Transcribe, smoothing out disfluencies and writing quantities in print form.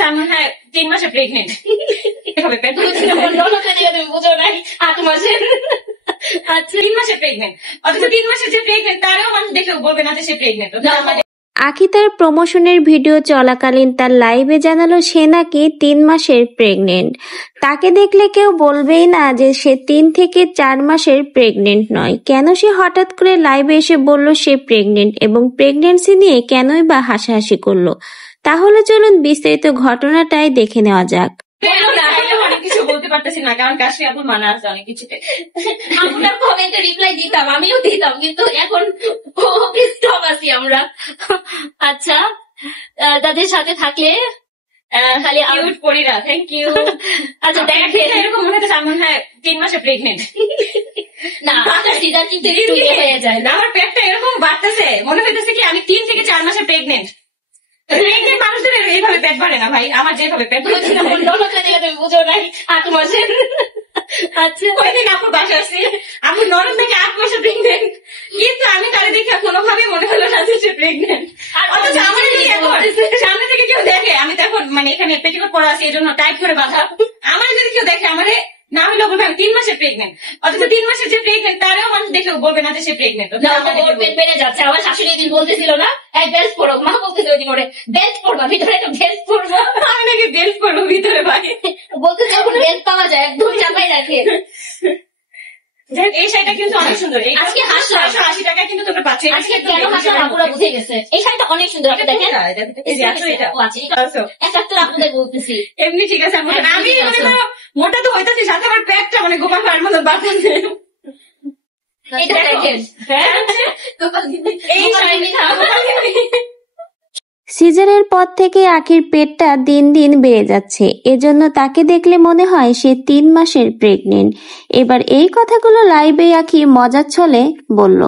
চার মনে হয় 3 মাসে প্রেগনেন্ট। বুঝো নাই 8 মাসের। আচ্ছা 3 মাসে প্রেগনেন্ট, অথচ 3 মাসে যে প্রেগনেন্ট তারও মানুষ দেখে বলবে না যে সে প্রেগনেন্ট। আখি তার প্রমোশনের ভিডিও চলাকালীন তার লাইভে জানালো সে নাকি 3 মাসের প্রেগনেন্ট। তাকে দেখলে কেউ বলবেই না যে সে 3 থেকে 4 মাসের প্রেগনেন্ট নয়। কেন সে হঠাৎ করে লাইভে এসে বলল সে প্রেগনেন্ট এবং প্রেগনেন্সি নিয়ে কেনই বা হাসাহাসি করলো? তাহলে চলুন বিস্তারিত ঘটনাটাই দেখে নেওয়া যাক। অনেক কিছু বলতে পারতেছি না, কারণ কাশি আপুর মানা আছে অনেক কিছুতে। আপনার কমেন্টে রিপ্লাই দিতাম, আমিও দিতাম, কিন্তু এখন স্টপ আছি আমরা। আচ্ছা তাদের সাথে থাকলে খালি কিউট পরিরা, থ্যাংক ইউ। আচ্ছা দেখেন এরকম মনে হচ্ছে মনে হয় 3 মাসে প্রেগনেন্ট। না সিজার কিন্তু একটু হয়ে যায় না, আমার পেটটা এরকম বাড়তেছে, মনে হইতেছে কি আমি 3 থেকে 4 মাসে প্রেগনেন্ট। প্রেগনেন্ট মানুষদের এইভাবে পেট বাড়ে না ভাই, আমার যেভাবে পেট বুঝো নাই 8 মাসের। আচ্ছা ওইদিন আপুর বাসা আসছি, আপুর নরম থেকে 8 মাসে প্রেগনেন্ট, কিন্তু আমি তারে দেখে কোনোভাবে মনে হলো না যে সে প্রেগনেন্ট। অথচ আমার সামনে থেকে কেউ দেখে, আমি তো এখন মানে এখানে পেটিকোট পরা আছি এই জন্য টাইট করে বাঁধা, আমার যদি কেউ দেখে আমারে না হলে বলবে আমি 3 মাসে প্রেগনেন্ট, অথচ 3 মাসে যে প্রেগনেন্ট তারও মানুষ দেখে বলবে না যে সে প্রেগনেন্ট। বেড়ে যাচ্ছে। আমার শাশুড়ি দিন বলতেছিল না বেল্ট পরো, মা বলতেছিল ওই দিন ওরে বেল্ট পরবা, ভিতরে একটা বেল্ট পরবো। আমি নাকি বেল্ট পরবো ভিতরে ভাই, বলতেছে এখন বেল্ট পাওয়া যায়, একদম চাপাই রাখে। এই শাড়িটা কিন্তু অনেক সুন্দর, আজকে 880 টাকা কিন্তু তোমরা পাচ্ছ। আজকে কেন হাসলাম আপুরা বুঝে গেছে, এই শাড়িটা অনেক সুন্দর। আপনি দেখেন 71 আপনাদের বলতেছি। এমনি ঠিক আছে, আমি মোটা তো হইতেছি, সাথে আমার পেটটা মানে গোপাল ভাইয়ের মতো বাড়তেছে। এটা দেখেন এই শাড়ি সিজারের পর থেকে আখির পেটটা দিন দিন বেড়ে যাচ্ছে, এজন্য তাকে দেখলে মনে হয় সে 3 মাসের প্রেগনেন্ট। এবার এই কথাগুলো লাইভে আখি মজার ছলে বলল।